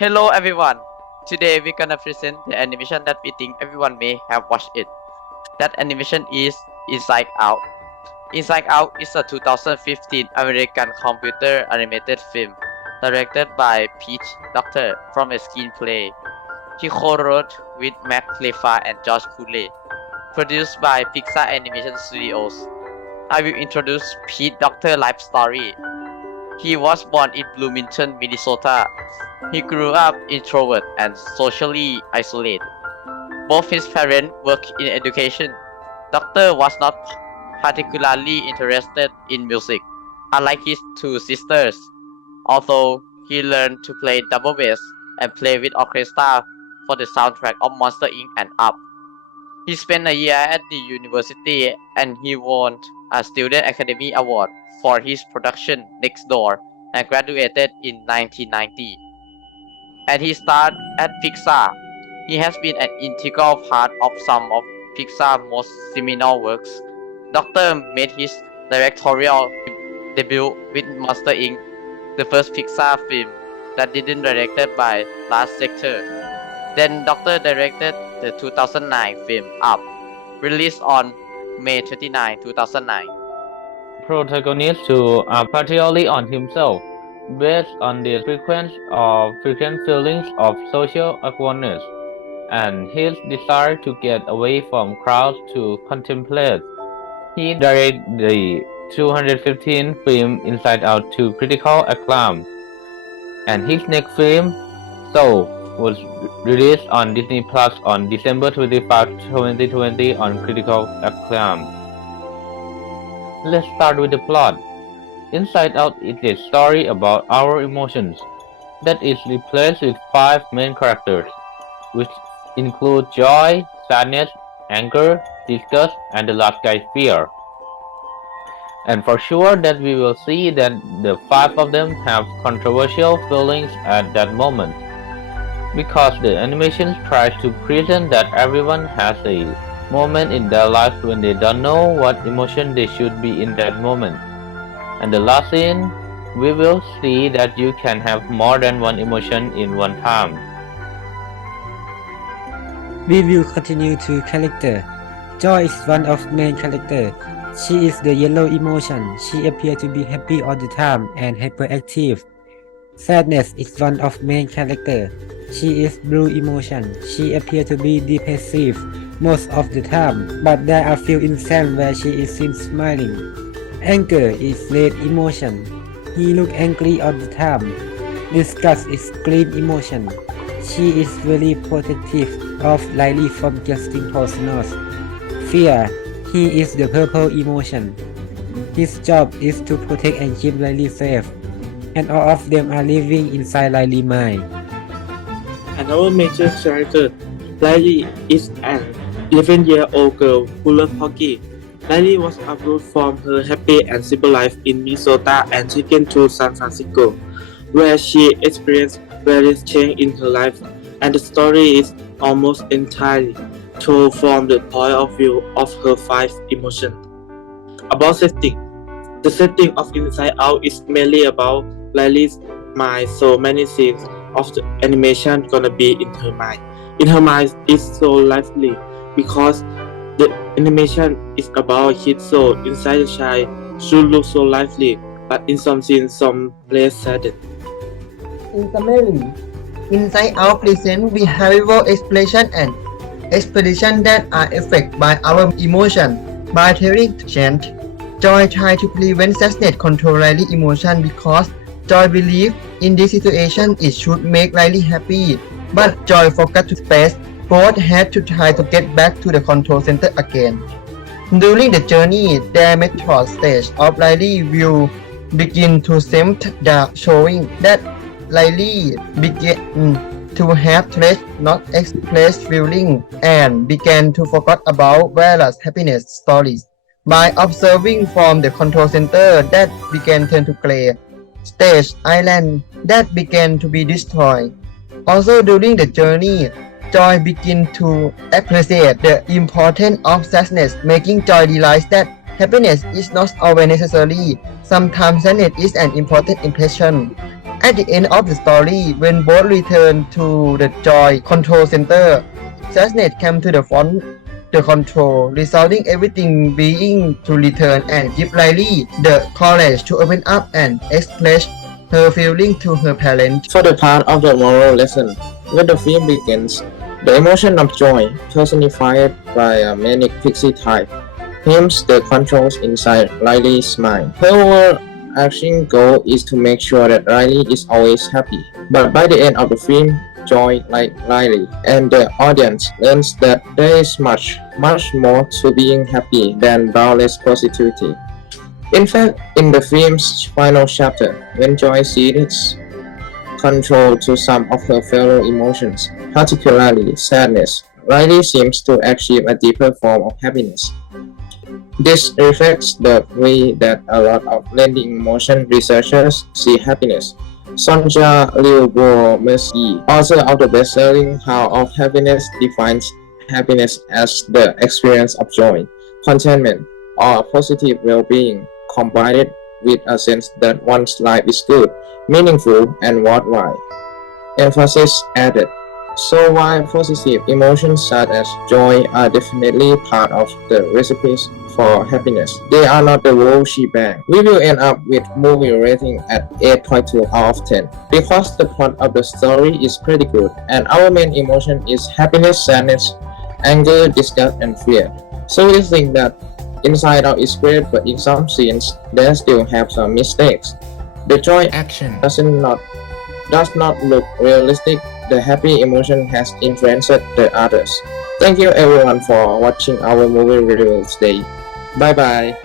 Hello everyone. Today we're gonna present the animation that we think everyone may have watched it. That animation is Inside Out. Inside Out is a 2015 American computer animated film directed by Pete Docter from a screenplay. He co-wrote with Matt Clefa and Josh Cooley. Produced by Pixar Animation Studios. I will introduce Pete Docter life story. He was born in Bloomington, Minnesota. He grew up introvert and socially isolated. Both his parents worked in education. Doctor was not particularly interested in music, unlike his two sisters, although he learned to play double bass and play with orchestra for the soundtrack of Monster Inc. and Up. He spent a year at the university and he won a Student Academy Award for his production Next Door and graduated in 1990. And he started at Pixar. He has been an integral part of some of Pixar's most seminal works. Doctor made his directorial debut with Monster Inc., the first Pixar film that didn't directed by Lars Sector. Then Doctor directed the 2009 film Up, released on May 29, 2009. Protagonists who are partially on himself, based on the frequent feelings of social awkwardness, and his desire to get away from crowds to contemplate. He directed the 2015 film Inside Out to critical acclaim, and his next film, Soul, was released on Disney Plus on December 25, 2020 on critical acclaim. Let's start with the plot. Inside Out is a story about our emotions that is replaced with five main characters, which include joy, sadness, anger, disgust, and the last guy fear. And for sure that we will see that the five of them have controversial feelings at that moment, because the animation tries to present that everyone has a moment in their lives when they don't know what emotion they should be in that moment. And the last scene, we will see that you can have more than one emotion in one time. We will continue to character. Joy is one of main character. She is the yellow emotion. She appears to be happy all the time and hyperactive. Sadness is one of main character. She is blue emotion. She appears to be depressive most of the time, but there are few instances where she is seen smiling. Anger is red emotion. He look angry all the time. Disgust is green emotion. She is very protective of Lily from getting poisonous. Fear. He is the purple emotion. His job is to protect and keep Lily safe. And all of them are living inside Lily's mind. Another major character, Lily, is an 11-year-old girl who loves hockey. Lily was uprooted from her happy and simple life in Minnesota and taken to San Francisco, where she experienced various changes in her life, and the story is almost entirely told from the point of view of her five emotions. About setting. The setting of Inside Out is mainly about Lily's mind, so many scenes of the animation gonna be in her mind. In her mind is so lively because the animation is about his soul inside the child should look so lively, but in some scenes some place saddened. In summary, Inside Out presents behavioral expression and expression that are affected by our emotion. By telling change, Joy tries to prevent sadness control Riley emotion because Joy believes in this situation it should make Riley happy, but Joy forgot to space. Both had to try to get back to the control center again. During the journey, their method stage of Riley will begin to tempt the showing that Riley began to have trace not expressed feeling and began to forget about various happiness stories. By observing from the control center that began turn to gray, stage island that began to be destroyed. Also during the journey, Joy began to appreciate the importance of sadness, making Joy realize that Happiness is not always necessary. Sometimes sadness is an important impression. At the end of the story, when both return to the joy control center, sadness came to the front the control, resulting everything being to return and give Riley the courage to open up and express her feeling to her parents. For the part of the moral lesson, when the film begins, the emotion of joy, personified by a manic pixie type, hymns the controls inside Riley's mind. Her overarching goal is to make sure that Riley is always happy. But by the end of the film, Joy, like Riley, and the audience learns that there is much more to being happy than boundless positivity. In fact, in the film's final chapter, when Joy cedes control to some of her fellow emotions, particularly sadness, Riley seems to achieve a deeper form of happiness. This reflects the way that a lot of blending emotion researchers see happiness. Sonja Lyubomirsky, author of the best-selling How of Happiness, defines happiness as the experience of joy, contentment, or positive well-being, combined with a sense that one's life is good, meaningful, and worthwhile. Emphasis added. So while positive emotions such as joy are definitely part of the recipes for happiness, they are not the whole shebang. We will end up with movie rating at 8.2 out of 10 because the plot of the story is pretty good and our main emotion is happiness, sadness, anger, disgust, and fear. So we think that Inside Out is great, but in some scenes they still have some mistakes. The joy Action. does not look realistic. The happy emotion has influenced the others. Thank you everyone for watching our movie review today. Bye bye.